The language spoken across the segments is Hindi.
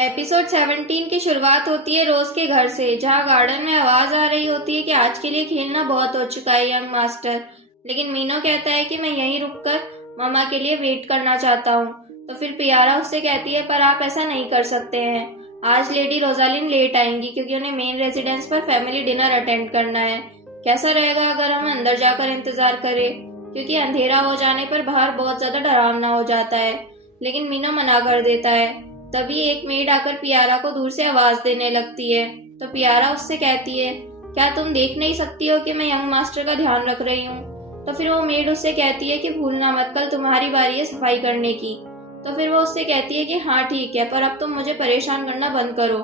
एपिसोड 17 की शुरुआत होती है रोज के घर से, जहां गार्डन में आवाज आ रही होती है कि आज के लिए खेलना बहुत हो चुका है यंग मास्टर। लेकिन मीनो कहता है कि मैं यहीं रुककर मम्मा के लिए वेट करना चाहता हूँ। तो फिर पियारा उससे कहती है पर आप ऐसा नहीं कर सकते हैं। आज लेडी रोजालिन लेट आएंगी क्योंकि उन्हें मेन रेजिडेंस पर फैमिली डिनर अटेंड करना है। कैसा रहेगा अगर हम अंदर जाकर इंतजार करें, क्योंकि अंधेरा हो जाने पर बाहर बहुत ज्यादा डरावना हो जाता है। लेकिन मीनो मना कर देता है। तभी एक मेड आकर पियारा को दूर से आवाज देने लगती है। तो पियारा उससे कहती है, क्या तुम देख नहीं सकती हो कि मैं यंग मास्टर का ध्यान रख रही हूँ। तो फिर वो मेड उससे कहती है कि भूलना मत, कल तुम्हारी बारी है सफाई करने की। तो फिर वो उससे कहती है कि हाँ ठीक है, पर अब तुम मुझे परेशान करना बंद करो।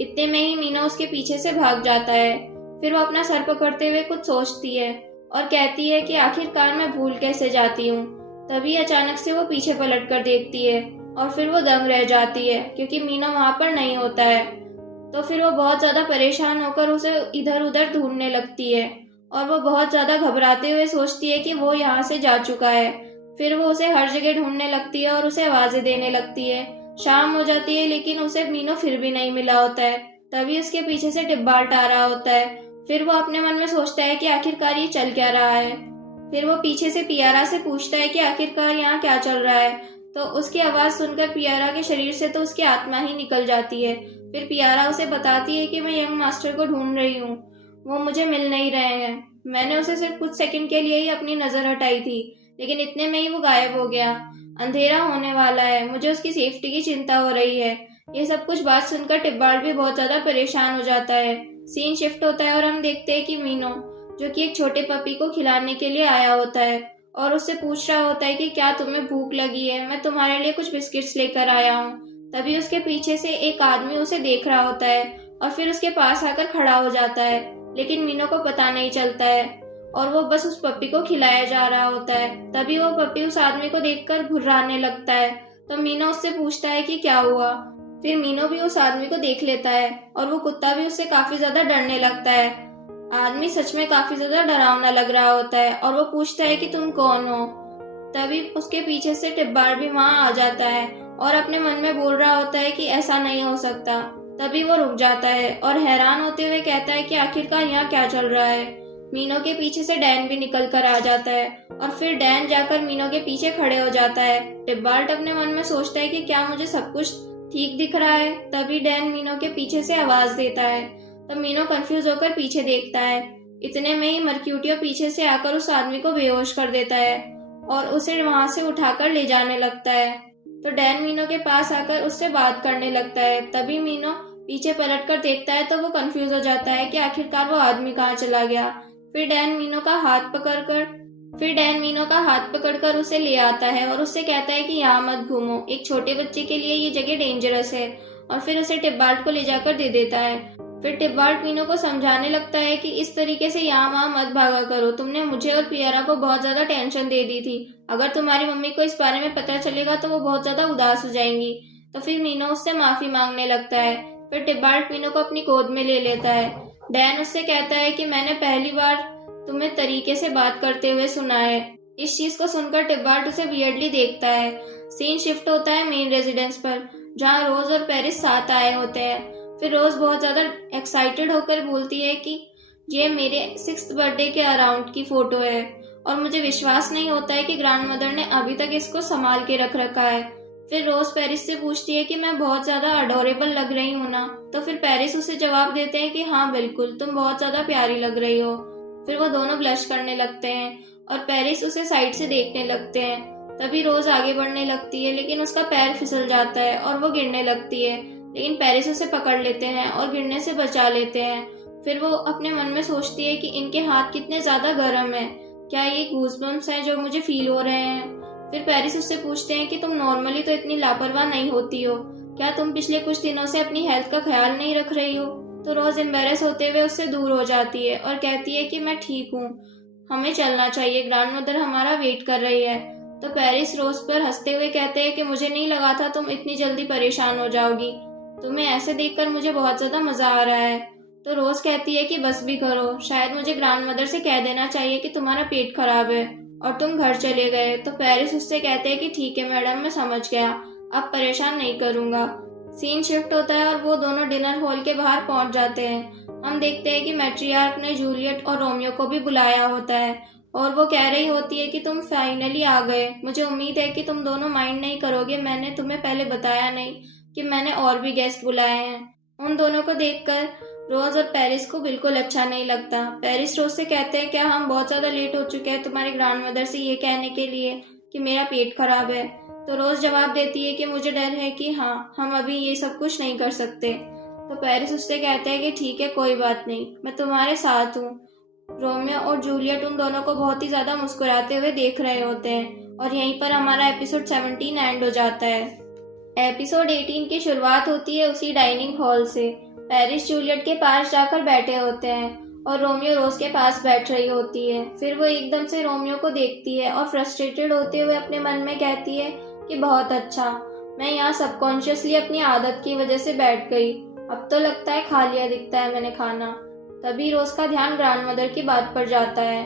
इतने में ही मीना उसके पीछे से भाग जाता है। फिर वो अपना सर पकड़ते हुए कुछ सोचती है और कहती है कि आखिरकार मैं भूल कैसे जाती हूँ। तभी अचानक से वो पीछे पलट कर देखती है और फिर वो दंग रह जाती है क्योंकि मीना वहां पर नहीं होता है। तो फिर वो बहुत ज्यादा परेशान होकर उसे इधर उधर ढूंढने लगती है और वो बहुत ज्यादा घबराते हुए सोचती है कि वो यहाँ से जा चुका है। फिर वो उसे हर जगह ढूंढने लगती है और उसे आवाजें देने लगती है। शाम हो जाती है लेकिन उसे मीनो फिर भी नहीं मिला होता है। तभी उसके पीछे से टिब्बाल्ट आ रहा होता है। फिर वो अपने मन में सोचता है कि आखिरकार ये चल क्या रहा है। फिर वो पीछे से पियारा से पूछता है कि आखिरकार यहाँ क्या चल रहा है। तो उसकी आवाज सुनकर पियारा के शरीर से तो उसकी आत्मा ही निकल जाती है। फिर पियारा उसे बताती है कि मैं यंग मास्टर को ढूंढ रही हूँ, वो मुझे मिल नहीं रहे हैं। मैंने उसे सिर्फ कुछ सेकंड के लिए ही अपनी नजर हटाई थी, लेकिन इतने में ही वो गायब हो गया। अंधेरा होने वाला है, मुझे उसकी सेफ्टी की चिंता हो रही है। ये सब कुछ बात सुनकर टिब्बाल्ट भी बहुत ज्यादा परेशान हो जाता है। सीन शिफ्ट होता है और हम देखते हैं कि मीनो, जो कि एक छोटे पपी को खिलाने के लिए आया होता है और उससे पूछ रहा होता है कि क्या तुम्हें भूख लगी है, मैं तुम्हारे लिए कुछ बिस्किट्स लेकर आया हूँ। तभी उसके पीछे से एक आदमी उसे देख रहा होता है और फिर उसके पास आकर खड़ा हो जाता है। लेकिन मीनो को पता नहीं चलता है और वो बस उस पपी को खिलाया जा रहा होता है। तभी वो पपी उस आदमी को देखकर घुर्राने लगता है। तो मीनो उससे पूछता है कि क्या हुआ। फिर मीनो भी उस आदमी को देख लेता है और वो कुत्ता भी उससे काफी ज्यादा डरने लगता है। आदमी सच में काफी ज्यादा डरावना लग रहा होता है और वो पूछता है कि तुम कौन हो। तभी उसके पीछे से टिब्बाड़ भी वहां आ जाता है और अपने मन में बोल रहा होता है कि ऐसा नहीं हो सकता। तभी वो रुक जाता है और हैरान होते हुए कहता है कि आखिरकार यहाँ क्या चल रहा है। मीनो के पीछे से डैन भी निकल कर आ जाता है और फिर डैन जाकर मीनो के पीछे खड़े हो जाता है। टिब्बाल्ट अपने मन में सोचता है कि क्या मुझे सब कुछ ठीक दिख रहा है। तभी डैन मीनो के पीछे से आवाज देता है। तो मीनो कंफ्यूज होकर पीछे देखता है। इतने में ही मर्क्यूटियो पीछे से आकर उस आदमी को बेहोश कर देता है और उसे वहां से उठाकर ले जाने लगता है। तो डैन मीनो के पास आकर उससे बात करने लगता है। तभी मीनो पीछे पलट कर देखता है तो वो कंफ्यूज हो जाता है कि आखिरकार वो आदमी कहाँ चला गया। फिर डैन मीनो का हाथ पकड़कर उसे ले आता है और उससे कहता है कि यहाँ मत घूमो, एक छोटे बच्चे के लिए ये जगह डेंजरस है। और फिर उसे टिब्बाल्ट को ले जाकर दे देता है। फिर टिब्बाल्ट मीनो को समझाने लगता है कि इस तरीके से यहाँ वहाँ मत भागा करो, तुमने मुझे और पियारा को बहुत ज्यादा टेंशन दे दी थी। अगर तुम्हारी मम्मी को इस बारे में पता चलेगा तो वो बहुत ज्यादा उदास हो जाएंगी। तो फिर मीनो उससे माफी मांगने लगता है। फिर टिब्बाल्ट मीनो को अपनी गोद में ले लेता है। डैन उससे कहता है कि मैंने पहली बार तुम्हें तरीके से बात करते हुए सुना है। इस चीज को सुनकर टिब्बाल्ट उसे वियर्डली देखता है। सीन शिफ्ट होता है मेन रेजिडेंस पर, जहाँ रोज और पेरिस साथ आए होते हैं। फिर रोज बहुत ज्यादा एक्साइटेड होकर बोलती है कि ये मेरे 6th बर्थडे के अराउंड की फोटो है और मुझे विश्वास नहीं होता है कि ग्रैंड मदर ने अभी तक इसको संभाल के रख रखा है। फिर रोज पेरिस से पूछती है कि मैं बहुत ज्यादा अडोरेबल लग रही हूँ ना। तो फिर पेरिस उसे जवाब देते हैं कि हाँ बिल्कुल, तुम बहुत ज्यादा प्यारी लग रही हो। फिर वो दोनों ब्लश करने लगते हैं और पेरिस उसे साइड से देखने लगते हैं। तभी रोज आगे बढ़ने लगती है लेकिन उसका पैर फिसल जाता है और वो गिरने लगती है। लेकिन पेरिस उसे पकड़ लेते हैं और गिरने से बचा लेते हैं। फिर वो अपने मन में सोचती है कि इनके हाथ कितने ज्यादा गर्म है, क्या ये गूज़बम्प्स हैं जो मुझे फील हो रहे हैं। फिर पेरिस उससे पूछते हैं कि तुम नॉर्मली तो इतनी लापरवाह नहीं होती हो, क्या तुम पिछले कुछ दिनों से अपनी हेल्थ का ख्याल नहीं रख रही हो। तो रोज एम्बेरस होते हुए उससे दूर हो जाती है और कहती है कि मैं ठीक हूँ, हमें चलना चाहिए, ग्रैंड मदर हमारा वेट कर रही है। तो पेरिस रोज पर हंसते हुए कहते हैं कि मुझे नहीं लगा था तुम इतनी जल्दी परेशान हो जाओगी, तुम्हें ऐसे देखकर मुझे बहुत ज्यादा मजा आ रहा है। तो रोज कहती है कि बस भी करो, शायद मुझे ग्रैंड मदर से कह देना चाहिए कि तुम्हारा पेट खराब है और तुम घर चले गए। तो पेरिस उससे कहते हैं कि ठीक है मैडम, मैं समझ गया, अब परेशान नहीं करूंगा। सीन शिफ्ट होता है और वो दोनों डिनर हॉल के बाहर पहुंच जाते हैं। हम देखते हैं कि मैट्रियार्क ने जूलियट और रोमियो को भी बुलाया होता है और वो कह रही होती है कि तुम फाइनली आ गए। मुझे उम्मीद है कि तुम दोनों माइंड नहीं करोगे, मैंने तुम्हें पहले बताया नहीं कि मैंने और भी गेस्ट बुलाए हैं। उन दोनों को देखकर रोज और पेरिस को बिल्कुल अच्छा नहीं लगता। पेरिस रोज से कहते हैं क्या हम बहुत ज्यादा लेट हो चुके हैं तुम्हारी ग्रैंडमदर से ये कहने के लिए कि मेरा पेट खराब है। तो रोज जवाब देती है कि मुझे डर है कि हाँ, हम अभी ये सब कुछ नहीं कर सकते। तो पेरिस उससे कहते हैं कि ठीक है, कोई बात नहीं, मैं तुम्हारे साथ हूँ। रोमियो और जूलियट उन दोनों को बहुत ही ज्यादा मुस्कुराते हुए देख रहे होते हैं और यहीं पर हमारा एपिसोड 17 एंड हो जाता है। एपिसोड 18 की शुरुआत होती है उसी डाइनिंग हॉल से। पेरिस जूलियट के पास जाकर बैठे होते हैं और रोमियो रोज के पास बैठ रही होती है। फिर वो एकदम से रोमियो को देखती है और फ्रस्ट्रेटेड होते हुए अपने मन में कहती है कि बहुत अच्छा, मैं यहाँ सबकॉन्शियसली अपनी आदत की वजह से बैठ गई। अब तो लगता है खा लिया दिखता है मैंने खाना। तभी रोज का ध्यान ग्रैंडमदर की बात पर जाता है,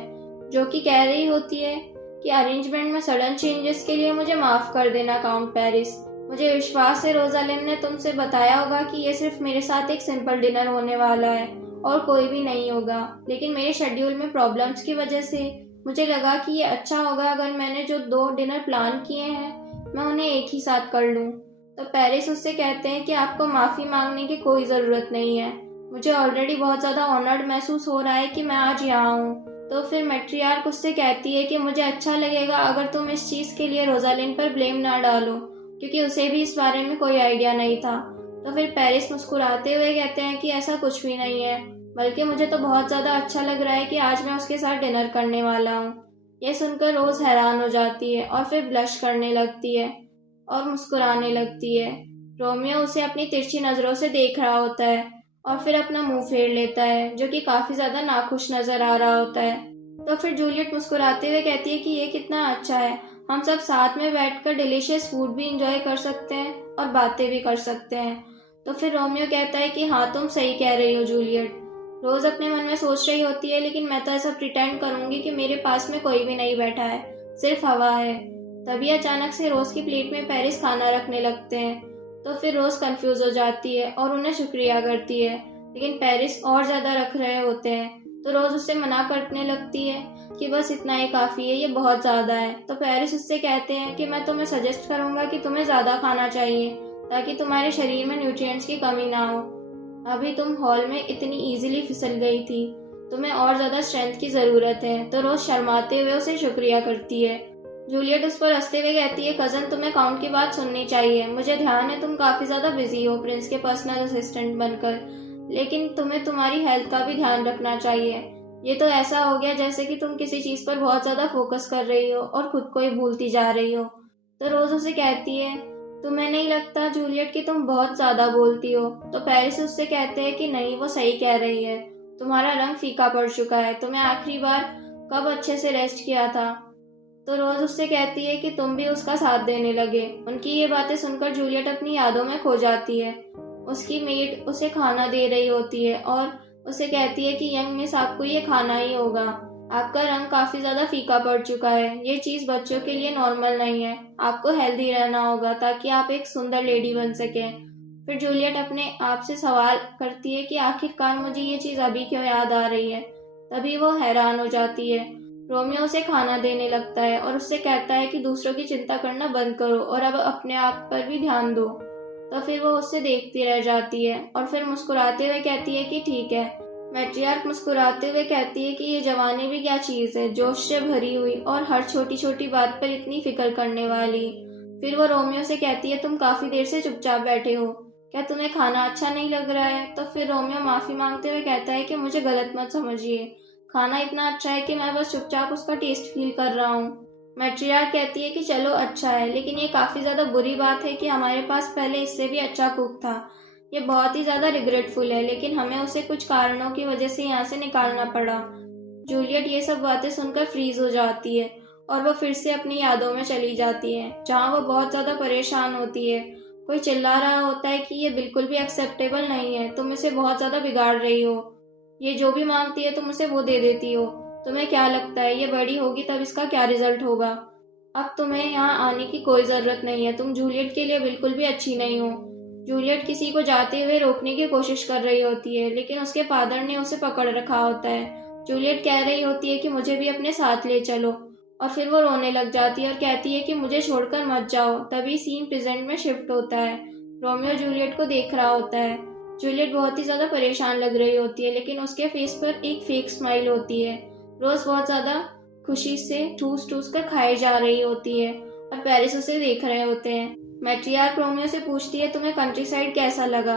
जो कि कह रही होती है कि अरेंजमेंट में सडन चेंजेस के लिए मुझे माफ कर देना काउंट पेरिस। मुझे विश्वास है रोजालिन ने तुमसे बताया होगा कि ये सिर्फ मेरे साथ एक सिंपल डिनर होने वाला है और कोई भी नहीं होगा, लेकिन मेरे शेड्यूल में प्रॉब्लम्स की वजह से मुझे लगा कि ये अच्छा होगा अगर मैंने जो 2 डिनर प्लान किए हैं मैं उन्हें एक ही साथ कर लूं। तो पेरिस उससे कहते हैं कि आपको माफी मांगने की कोई जरूरत नहीं है, मुझे ऑलरेडी बहुत ज्यादा ऑनर्ड महसूस हो रहा है कि मैं आज यहाँ हूँ। तो फिर मैट्रियार्क उससे कहती है कि मुझे अच्छा लगेगा अगर तुम इस चीज के लिए रोजालिन पर ब्लेम ना डालो, क्योंकि उसे भी इस बारे में कोई आइडिया नहीं था। तो फिर पेरिस मुस्कुराते हुए कहते हैं कि ऐसा कुछ भी नहीं है, बल्कि मुझे तो बहुत ज्यादा अच्छा लग रहा है कि आज मैं उसके साथ डिनर करने वाला हूँ। यह सुनकर रोज हैरान हो जाती है और फिर ब्लश करने लगती है और मुस्कुराने लगती है। रोमियो उसे अपनी तिरछी नजरों से देख रहा होता है और फिर अपना मुंह फेर लेता है, जो कि काफी ज्यादा नाखुश नजर आ रहा होता है। तो फिर जूलियट मुस्कुराते हुए कहती है कि ये कितना अच्छा है, हम सब साथ में बैठकर डिलीशियस फूड भी इंजॉय कर सकते हैं और बातें भी कर सकते हैं। तो फिर रोमियो कहता है कि हाँ, तुम सही कह रही हो जूलियट। रोज अपने मन में सोच रही होती है लेकिन मैं तो ऐसा प्रिटेंड करूंगी कि मेरे पास में कोई भी नहीं बैठा है, सिर्फ हवा है। तभी अचानक से रोज की प्लेट में पेरिस खाना रखने लगते हैं। तो फिर रोज कंफ्यूज हो जाती है और उन्हें शुक्रिया करती है, लेकिन पेरिस और ज्यादा रख रहे होते हैं। तो रोज उससे मना करने लगती है कि बस इतना ही काफी है, ये बहुत ज्यादा है। तो पेरिस उससे कहते हैं कि मैं तुम्हें सजेस्ट करूंगा कि तुम्हें ज्यादा खाना चाहिए ताकि तुम्हारे शरीर में न्यूट्रिएंट्स की कमी ना हो। अभी तुम हॉल में इतनी इजीली फिसल गई थी, तुम्हें और ज्यादा स्ट्रेंथ की जरूरत है। तो रोज शर्माते हुए उसे शुक्रिया करती है। जूलियट उस पर हंसते हुए कहती है, कजन तुम्हें काउंट की बात सुननी चाहिए। मुझे ध्यान है तुम काफी ज्यादा बिजी हो प्रिंस के पर्सनल असिस्टेंट बनकर, लेकिन तुम्हें तुम्हारी हेल्थ का भी ध्यान रखना चाहिए। ये तो ऐसा हो गया जैसे कि तुम किसी चीज पर बहुत ज्यादा फोकस कर रही हो और खुद को ही भूलती जा रही हो। तो रोज उसे कहती है, तुम्हें नहीं लगता जूलियट कि तुम बहुत ज्यादा बोलती हो? तो पेरिस उससे कहते हैं कि नहीं, वो सही कह रही है, तुम्हारा रंग फीका पड़ चुका है, तुम्हें आखिरी बार कब अच्छे से रेस्ट किया था? तो रोज उससे कहती है कि तुम भी उसका साथ देने लगे। उनकी ये बातें सुनकर जूलियट अपनी यादों में खो जाती है। उसकी मेड उसे खाना दे रही होती है और उसे कहती है कि यंग मिस, आपको ये खाना ही होगा, आपका रंग काफी ज्यादा फीका पड़ चुका है, ये चीज बच्चों के लिए नॉर्मल नहीं है, आपको हेल्दी रहना होगा ताकि आप एक सुंदर लेडी बन सके। फिर जूलियट अपने आप से सवाल करती है कि आखिरकार मुझे ये चीज अभी क्यों याद आ रही है। तभी वो हैरान हो जाती है। रोमियो उसे खाना देने लगता है और उससे कहता है कि दूसरों की चिंता करना बंद करो और अब अपने आप पर भी ध्यान दो। तो फिर वो उससे देखती रह जाती है और फिर मुस्कुराते हुए कहती है कि ठीक है। मैट्रियार्क मुस्कुराते हुए कहती है कि ये जवानी भी क्या चीज है, जोश से भरी हुई और हर छोटी छोटी बात पर इतनी फिक्र करने वाली। फिर वो रोमियो से कहती है, तुम काफी देर से चुपचाप बैठे हो, क्या तुम्हें खाना अच्छा नहीं लग रहा है? तो फिर रोमियो माफी मांगते हुए कहता है कि मुझे गलत मत समझिए, खाना इतना अच्छा है कि मैं बस चुपचाप उसका टेस्ट फील कर रहा हूँ। मैट्रियार्क कहती है कि चलो अच्छा है, लेकिन ये काफी ज्यादा बुरी बात है कि हमारे पास पहले इससे भी अच्छा कुक था। ये बहुत ही ज्यादा रिग्रेटफुल है, लेकिन हमें उसे कुछ कारणों की वजह से यहाँ से निकालना पड़ा। जूलियट ये सब बातें सुनकर फ्रीज हो जाती है और वो फिर से अपनी यादों में चली जाती है, जहाँ वो बहुत ज्यादा परेशान होती है। कोई चिल्ला रहा होता है कि ये बिल्कुल भी एक्सेप्टेबल नहीं है, तुम इसे बहुत ज्यादा बिगाड़ रही हो, ये जो भी मांगती है तुम उसे वो दे देती हो। तुम्हें क्या लगता है ये बड़ी होगी तब इसका क्या रिजल्ट होगा? अब तुम्हें यहाँ आने की कोई जरूरत नहीं है, तुम जूलियट के लिए बिल्कुल भी अच्छी नहीं हो। जूलियट किसी को जाते हुए रोकने की कोशिश कर रही होती है, लेकिन उसके फादर ने उसे पकड़ रखा होता है। जूलियट कह रही होती है कि मुझे भी अपने साथ ले चलो, और फिर वो रोने लग जाती है और कहती है कि मुझे छोड़कर मत जाओ। तभी सीन प्रेजेंट में शिफ्ट होता है। रोमियो जूलियट को देख रहा होता है। जूलियट बहुत ही ज्यादा परेशान लग रही होती है, लेकिन उसके फेस पर एक फेक स्माइल होती है। रोज बहुत ज्यादा खुशी से ठूस ठूस कर खाई जा रही होती है और पेरिस उसे देख रहे होते हैं। मैट्रियार्क रोमियो से पूछती है, तुम्हें कंट्री साइड कैसा लगा?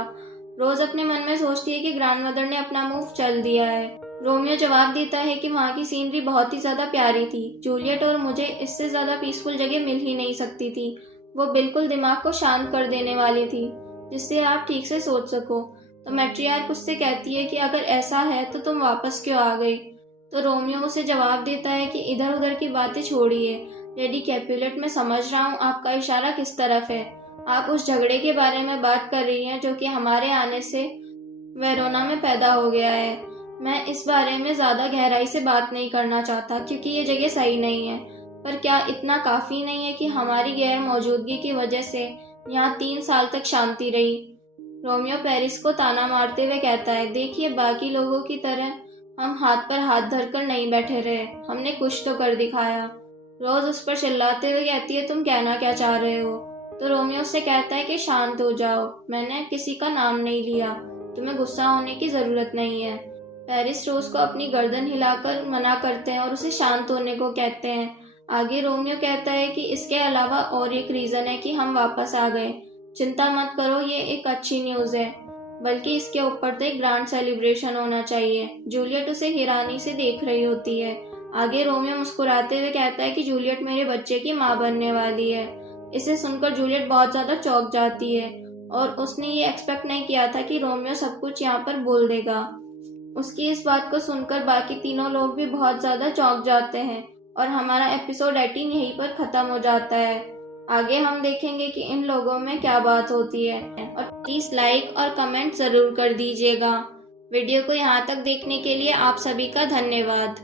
रोज अपने मन में सोचती है कि ग्रैंडमदर ने अपना मूव चल दिया है। रोमियो जवाब देता है कि वहाँ की सीनरी बहुत ही ज्यादा प्यारी थी। जूलियट और मुझे इससे ज्यादा पीसफुल जगह मिल ही नहीं सकती थी। वो बिल्कुल दिमाग को शांत कर देने वाली थी, जिससे आप ठीक से सोच सको। तो मैट्रियार्क उससे कहती है कि अगर ऐसा है तो तुम वापस क्यों आ गई? तो रोमियो उसे जवाब देता है कि इधर उधर की बातें छोड़िए लेडी कैपुलेट, मैं समझ रहा हूँ आपका इशारा किस तरफ है। आप उस झगड़े के बारे में बात कर रही हैं जो कि हमारे आने से वेरोना में पैदा हो गया है। मैं इस बारे में ज्यादा गहराई से बात नहीं करना चाहता क्योंकि ये जगह सही नहीं है, पर क्या इतना काफी नहीं है कि हमारी गैर मौजूदगी की वजह से यहाँ 3 साल तक शांति रही? रोमियो पेरिस को ताना मारते हुए कहता है, देखिए बाकी लोगों की तरह हम हाथ पर हाथ धरकर नहीं बैठे रहे, हमने कुछ तो कर दिखाया। रोज उस पर चिल्लाते हुए कहती है, तुम कहना क्या चाह रहे हो? तो रोमियो उससे कहता है कि शांत हो जाओ, मैंने किसी का नाम नहीं लिया, तुम्हें गुस्सा होने की जरूरत नहीं है। पेरिस रोज को अपनी गर्दन हिलाकर मना करते हैं और उसे शांत होने को कहते हैं। आगे रोमियो कहता है कि इसके अलावा और एक रीजन है कि हम वापस आ गए। चिंता मत करो, ये एक अच्छी न्यूज है, बल्कि इसके ऊपर तो एक ग्रैंड सेलिब्रेशन होना चाहिए। जूलियट उसे हैरानी से देख रही होती है। आगे रोमियो मुस्कुराते हुए कहता है कि जूलियट मेरे बच्चे की माँ बनने वाली है। इसे सुनकर जूलियट बहुत ज्यादा चौंक जाती है और उसने ये एक्सपेक्ट नहीं किया था कि रोमियो सब कुछ यहाँ पर बोल देगा। उसकी इस बात को सुनकर बाकी तीनों लोग भी बहुत ज्यादा चौंक जाते हैं और हमारा एपिसोड 18 यहीं पर खत्म हो जाता है। आगे हम देखेंगे कि इन लोगों में क्या बात होती है, और प्लीज लाइक और कमेंट जरूर कर दीजिएगा। वीडियो को यहाँ तक देखने के लिए आप सभी का धन्यवाद।